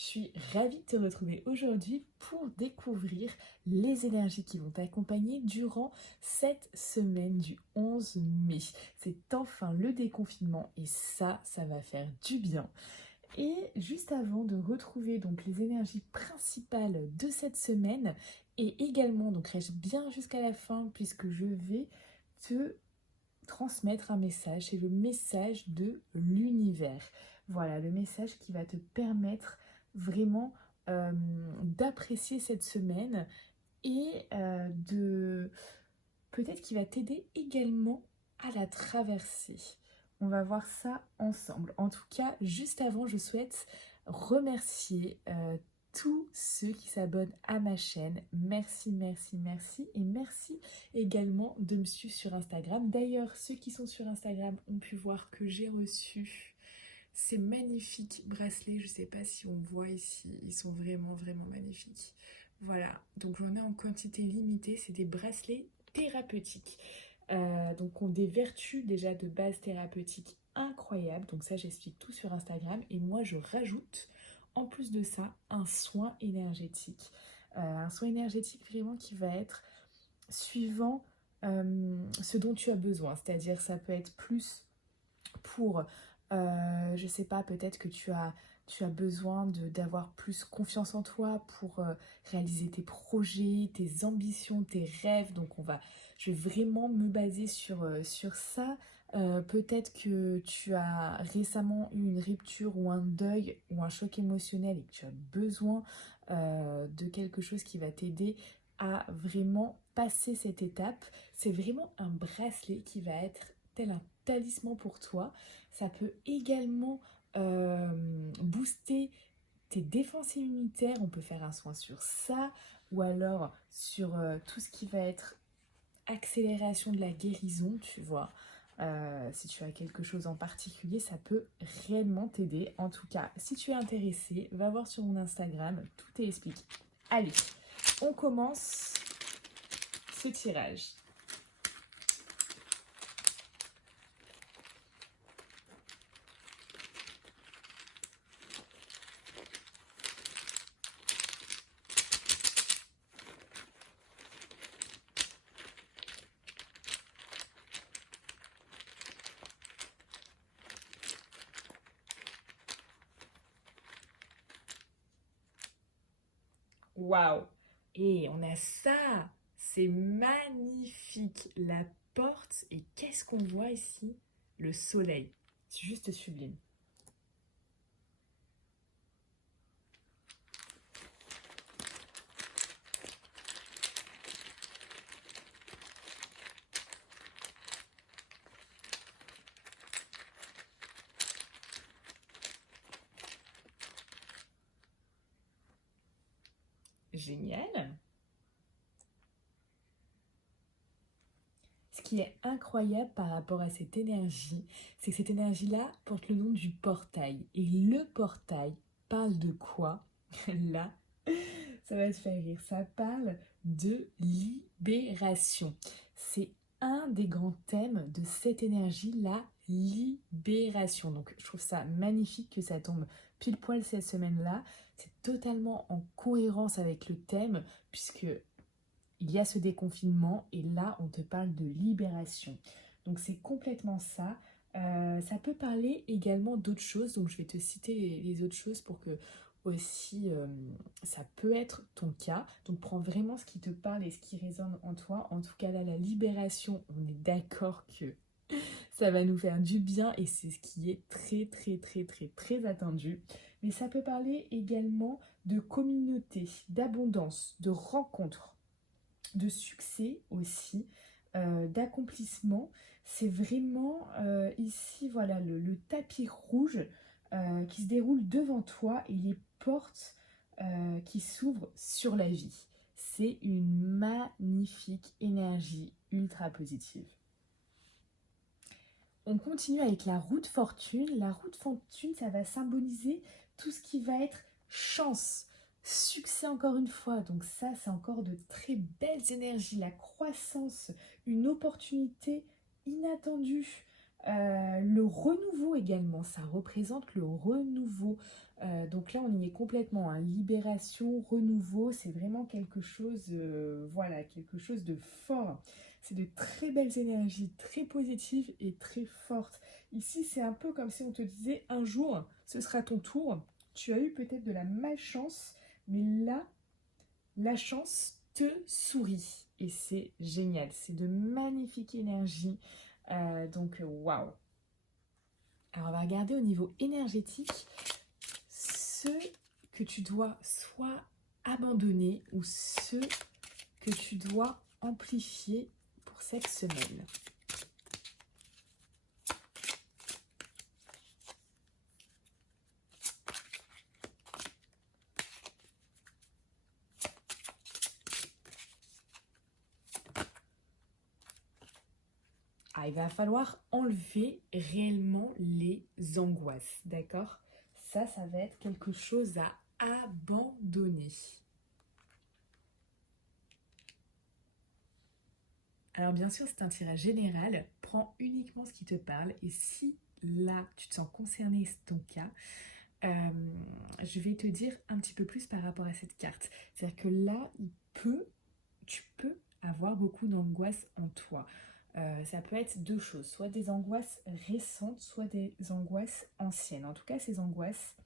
Je suis ravie de te retrouver aujourd'hui pour découvrir les énergies qui vont t'accompagner durant cette semaine du 11 mai. C'est enfin le déconfinement et ça va faire du bien. Et juste avant de retrouver donc les énergies principales de cette semaine et également, donc reste bien jusqu'à la fin puisque je vais te transmettre un message, c'est le message de l'univers. Voilà, le message qui va te permettre vraiment d'apprécier cette semaine et de peut-être qui va t'aider également à la traverser. On va voir ça ensemble. En tout cas, juste avant, je souhaite remercier tous ceux qui s'abonnent à ma chaîne. Merci, merci, merci. Et merci également de me suivre sur Instagram. D'ailleurs, ceux qui sont sur Instagram ont pu voir que j'ai reçu ces magnifiques bracelets. Je ne sais pas si on voit ici. Ils sont vraiment, vraiment magnifiques. Voilà. Donc, j'en ai en quantité limitée. C'est des bracelets thérapeutiques. Donc ont des vertus déjà de base thérapeutiques incroyables. Donc ça, j'explique tout sur Instagram. Et moi, je rajoute, en plus de ça, un soin énergétique. Un soin énergétique vraiment qui va être suivant ce dont tu as besoin. C'est-à-dire, ça peut être plus pour, je sais pas, peut-être que tu as besoin d'avoir plus confiance en toi pour réaliser tes projets, tes ambitions, tes rêves. Donc je vais vraiment me baser sur ça. Peut-être que tu as récemment eu une rupture ou un deuil ou un choc émotionnel et que tu as besoin de quelque chose qui va t'aider à vraiment passer cette étape. C'est vraiment un bracelet qui va être tel un talisman pour toi. Ça peut également booster tes défenses immunitaires. On peut faire un soin sur ça ou alors sur tout ce qui va être accélération de la guérison, tu vois. Si tu as quelque chose en particulier, ça peut réellement t'aider. En tout cas, si tu es intéressé, va voir sur mon Instagram, tout est expliqué. Allez, on commence ce tirage. Waouh! Et on a ça! C'est magnifique! La porte, et qu'est-ce qu'on voit ici? Le soleil. C'est juste sublime. Génial! Ce qui est incroyable par rapport à cette énergie, c'est que cette énergie-là porte le nom du portail. Et le portail parle de quoi? Là, ça va te faire rire. Ça parle de libération. C'est un des grands thèmes de cette énergie, la libération. Donc, je trouve ça magnifique que ça tombe pile poil cette semaine-là. C'est totalement en cohérence avec le thème, puisque il y a ce déconfinement et là on te parle de libération. Donc c'est complètement ça. Ça peut parler également d'autres choses, donc je vais te citer les autres choses pour que aussi ça peut être ton cas. Donc prends vraiment ce qui te parle et ce qui résonne en toi. En tout cas là, la libération, on est d'accord que ça va nous faire du bien et c'est ce qui est très très très très très attendu. Mais ça peut parler également de communauté, d'abondance, de rencontres, de succès aussi, d'accomplissement. C'est vraiment ici, voilà, le tapis rouge qui se déroule devant toi et les portes qui s'ouvrent sur la vie. C'est une magnifique énergie ultra positive. On continue avec la roue de fortune. La roue de fortune, ça va symboliser tout ce qui va être chance, succès encore une fois. Donc ça, c'est encore de très belles énergies. La croissance, une opportunité inattendue. Le renouveau également, ça représente le renouveau. Donc là, on y est complètement, hein. Libération, renouveau, c'est vraiment quelque chose, voilà, quelque chose de fort. C'est de très belles énergies, très positives et très fortes. Ici, c'est un peu comme si on te disait, un jour, ce sera ton tour. Tu as eu peut-être de la malchance, mais là, la chance te sourit. Et c'est génial. C'est de magnifiques énergies. Donc, waouh. Alors, on va regarder au niveau énergétique ceux que tu dois soit abandonner ou ceux que tu dois amplifier pour cette semaine. Ah, il va falloir enlever réellement les angoisses, d'accord? Ça va être quelque chose à abandonner. Alors bien sûr, c'est un tirage général, prends uniquement ce qui te parle et si là, tu te sens concerné, c'est ton cas, je vais te dire un petit peu plus par rapport à cette carte. C'est-à-dire que là, tu peux avoir beaucoup d'angoisse en toi. Ça peut être deux choses, soit des angoisses récentes, soit des angoisses anciennes. En tout cas, ces angoisses,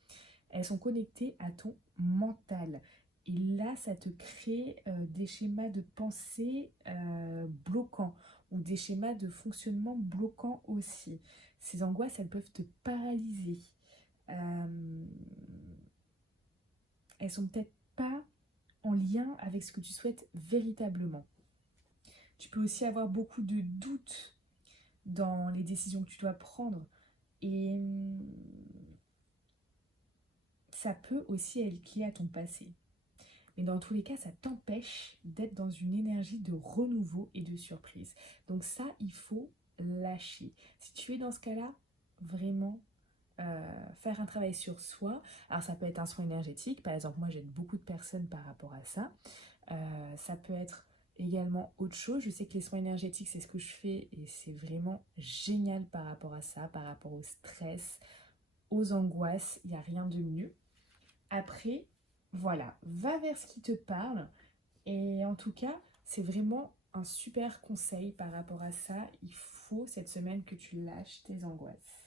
elles sont connectées à ton mental. Et là, ça te crée des schémas de pensée bloquants ou des schémas de fonctionnement bloquants aussi. Ces angoisses, elles peuvent te paralyser. Euh, elles sont peut-être pas en lien avec ce que tu souhaites véritablement. Tu peux aussi avoir beaucoup de doutes dans les décisions que tu dois prendre. Et ça peut aussi être lié à ton passé. Mais dans tous les cas, ça t'empêche d'être dans une énergie de renouveau et de surprise. Donc ça, il faut lâcher. Si tu es dans ce cas-là, vraiment faire un travail sur soi. Alors ça peut être un soin énergétique. Par exemple, moi j'aide beaucoup de personnes par rapport à ça. Ça peut être également autre chose. Je sais que les soins énergétiques, c'est ce que je fais et c'est vraiment génial par rapport à ça, par rapport au stress, aux angoisses. Il n'y a rien de mieux. Après, voilà, va vers ce qui te parle. Et en tout cas, c'est vraiment un super conseil par rapport à ça. Il faut cette semaine que tu lâches tes angoisses.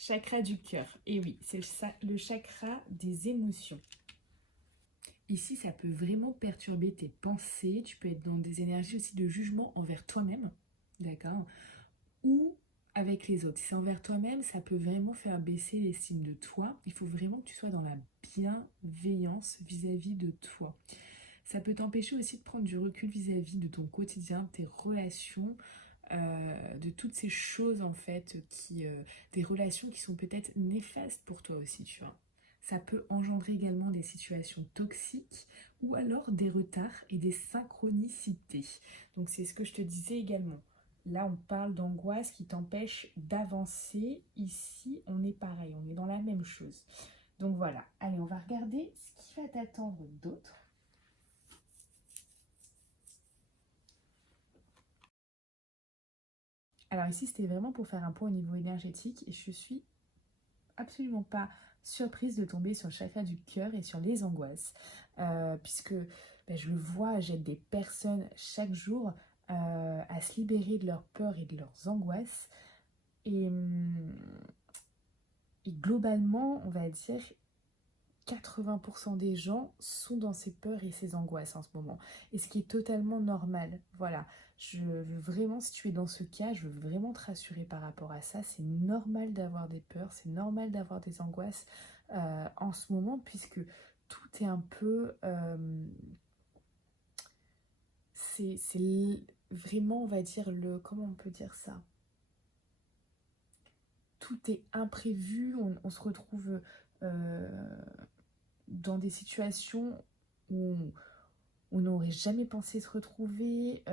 Chakra du cœur. Et oui, c'est le chakra des émotions. Ici, ça peut vraiment perturber tes pensées. Tu peux être dans des énergies aussi de jugement envers toi-même, d'accord? Ou avec les autres. Si c'est envers toi-même, ça peut vraiment faire baisser l'estime de toi. Il faut vraiment que tu sois dans la bienveillance vis-à-vis de toi. Ça peut t'empêcher aussi de prendre du recul vis-à-vis de ton quotidien, de tes relations, de toutes ces choses en fait, des relations qui sont peut-être néfastes pour toi aussi, tu vois. Ça peut engendrer également des situations toxiques ou alors des retards et des synchronicités. Donc c'est ce que je te disais également. Là, on parle d'angoisse qui t'empêche d'avancer. Ici, on est pareil, on est dans la même chose. Donc voilà, allez, on va regarder ce qui va t'attendre d'autre. Alors ici, c'était vraiment pour faire un point au niveau énergétique et je suis absolument pas surprise de tomber sur le chakra du cœur et sur les angoisses, puisque je le vois, j'aide des personnes chaque jour à se libérer de leurs peurs et de leurs angoisses. Et, et globalement, on va dire 80% des gens sont dans ces peurs et ces angoisses en ce moment. Et ce qui est totalement normal. Voilà. Je veux vraiment, si tu es dans ce cas, je veux vraiment te rassurer par rapport à ça. C'est normal d'avoir des peurs, c'est normal d'avoir des angoisses en ce moment, puisque tout est un peu... c'est vraiment, on va dire, comment on peut dire ça? Tout est imprévu, on se retrouve dans des situations où on n'aurait jamais pensé se retrouver,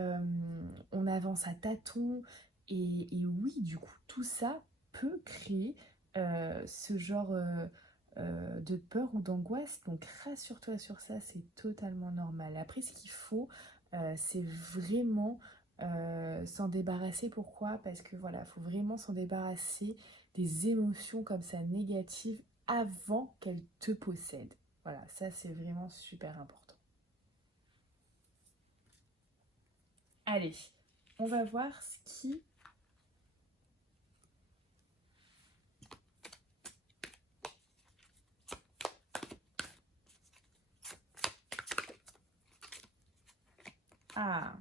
on avance à tâtons Et oui, du coup, tout ça peut créer ce genre de peur ou d'angoisse. Donc rassure-toi sur ça, c'est totalement normal. Après, ce qu'il faut, c'est vraiment s'en débarrasser. Pourquoi? Parce que voilà, il faut vraiment s'en débarrasser des émotions comme ça négatives avant qu'elles te possèdent. Voilà, ça c'est vraiment super important. Allez, on va voir ce qui... Ah,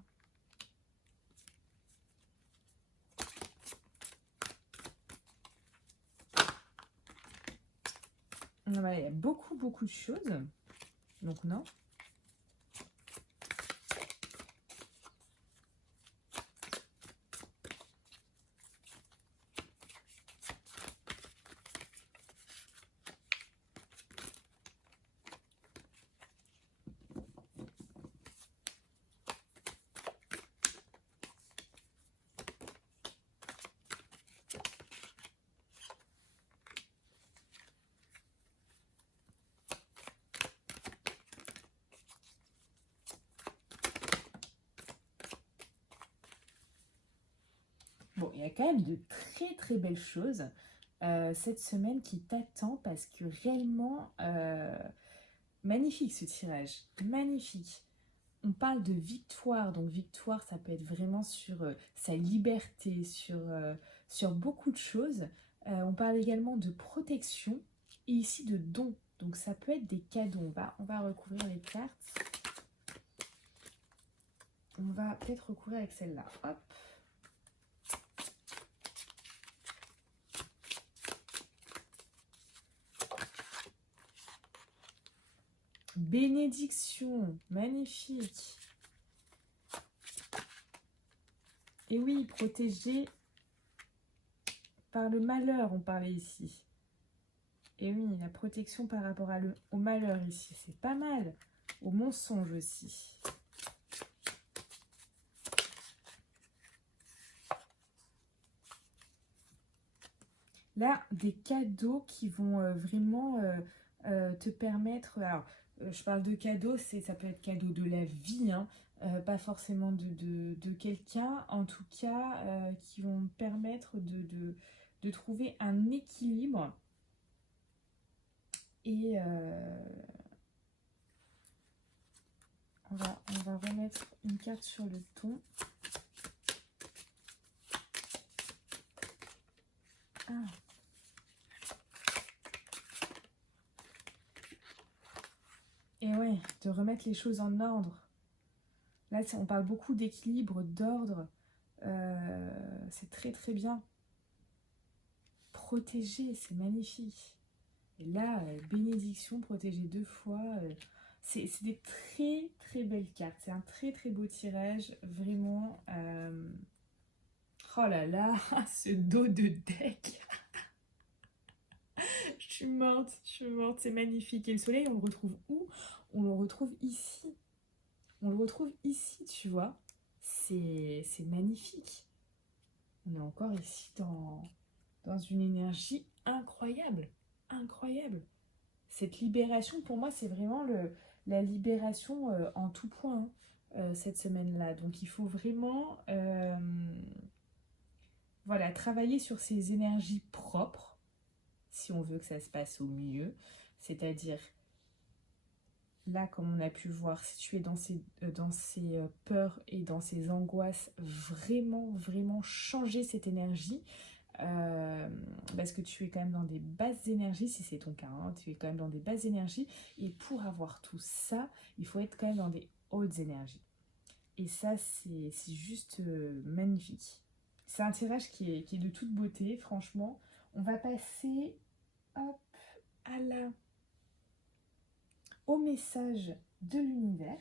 voilà, il y a beaucoup de choses. Donc non. Bon, il y a quand même de très belles choses cette semaine qui t'attend parce que réellement, magnifique ce tirage, magnifique. On parle de victoire, donc victoire, ça peut être vraiment sur sa liberté, sur beaucoup de choses. On parle également de protection et ici de don. Donc ça peut être des cadeaux. On va recouvrir les cartes. On va peut-être recouvrir avec celle-là. Hop. Bénédiction, magnifique. Et oui, protégé par le malheur, on parlait ici. Et oui, la protection par rapport au malheur ici, c'est pas mal. Au mensonge aussi. Là, des cadeaux qui vont vraiment te permettre... Alors, je parle de cadeaux, ça peut être cadeau de la vie, hein, pas forcément de quelqu'un, en tout cas, qui vont permettre de trouver un équilibre. Et on va remettre une carte sur le ton. Ah. Et ouais, de remettre les choses en ordre. Là, on parle beaucoup d'équilibre, d'ordre. C'est très bien. Protéger, c'est magnifique. Et là, bénédiction, protéger 2 fois. C'est des très belles cartes. C'est un très beau tirage. Vraiment. Oh là là, ce dos de deck. Je suis morte. C'est magnifique. Et le soleil, on le retrouve où? On le retrouve ici. On le retrouve ici, tu vois. C'est magnifique. On est encore ici dans une énergie incroyable. Incroyable. Cette libération, pour moi, c'est vraiment la libération en tout point, hein, cette semaine-là. Donc, il faut vraiment voilà, travailler sur ces énergies propres, si on veut que ça se passe au mieux. C'est-à-dire, là, comme on a pu voir, si tu es dans ces peurs et dans ces angoisses, vraiment changer cette énergie. Parce que tu es quand même dans des basses énergies, si c'est ton cas, hein, tu es quand même dans des basses énergies, et pour avoir tout ça, il faut être quand même dans des hautes énergies. Et ça, c'est juste magnifique. C'est un tirage qui est de toute beauté, franchement. On va passer, hop, au message de l'univers.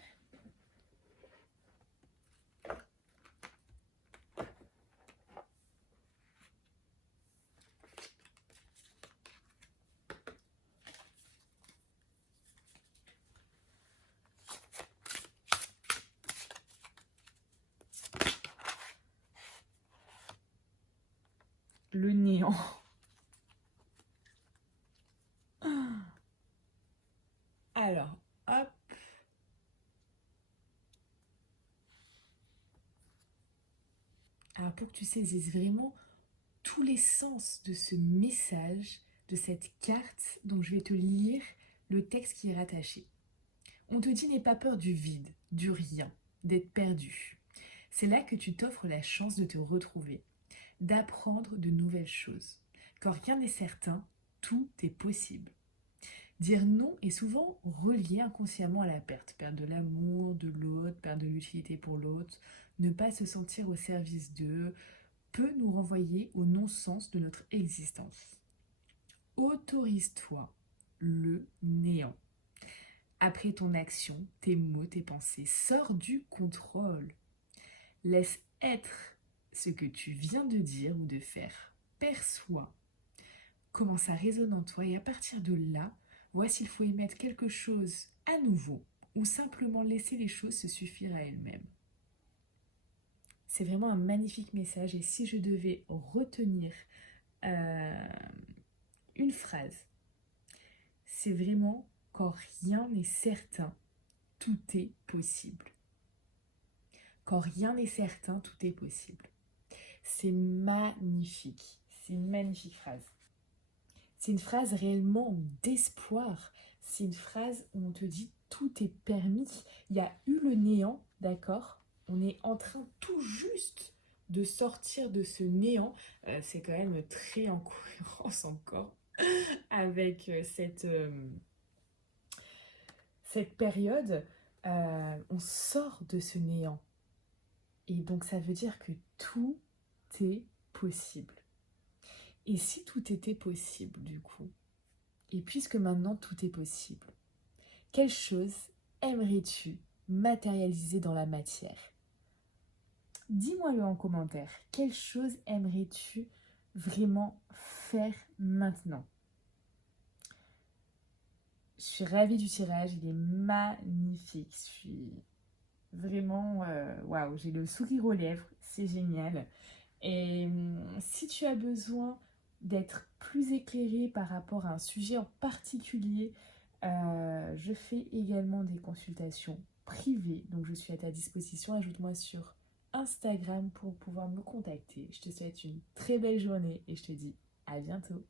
néant. Alors, hop. Alors, pour que tu saisisses vraiment tous les sens de ce message, de cette carte dont je vais te lire le texte qui est rattaché. On te dit n'aie pas peur du vide, du rien, d'être perdu. C'est là que tu t'offres la chance de te retrouver, d'apprendre de nouvelles choses. Quand rien n'est certain, tout est possible. Dire non est souvent relié inconsciemment à la perte. Perdre de l'amour de l'autre, perdre de l'utilité pour l'autre, ne pas se sentir au service d'eux, peut nous renvoyer au non-sens de notre existence. Autorise-toi le néant. Après ton action, tes mots, tes pensées, sors du contrôle. Laisse être ce que tu viens de dire ou de faire. Perçois comment ça résonne en toi et à partir de là, vois s'il faut émettre quelque chose à nouveau ou simplement laisser les choses se suffire à elles-mêmes. C'est vraiment un magnifique message et si je devais retenir une phrase, c'est vraiment quand rien n'est certain, tout est possible. Quand rien n'est certain, tout est possible. C'est magnifique. C'est une magnifique phrase. C'est une phrase réellement d'espoir. C'est une phrase où on te dit tout est permis. Il y a eu le néant, d'accord? On est en train tout juste de sortir de ce néant. C'est quand même très en cohérence encore avec cette période. On sort de ce néant. Et donc ça veut dire que tout est possible. Et si tout était possible du coup, et puisque maintenant tout est possible, quelle chose aimerais-tu matérialiser dans la matière? Dis-moi-le en commentaire. Quelle chose aimerais-tu vraiment faire maintenant? Je suis ravie du tirage, il est magnifique. Je suis vraiment, waouh, j'ai le sourire aux lèvres, c'est génial. Et si tu as besoin d'être plus éclairé par rapport à un sujet en particulier, je fais également des consultations privées. Donc je suis à ta disposition. Ajoute-moi sur Instagram pour pouvoir me contacter. Je te souhaite une très belle journée et je te dis à bientôt.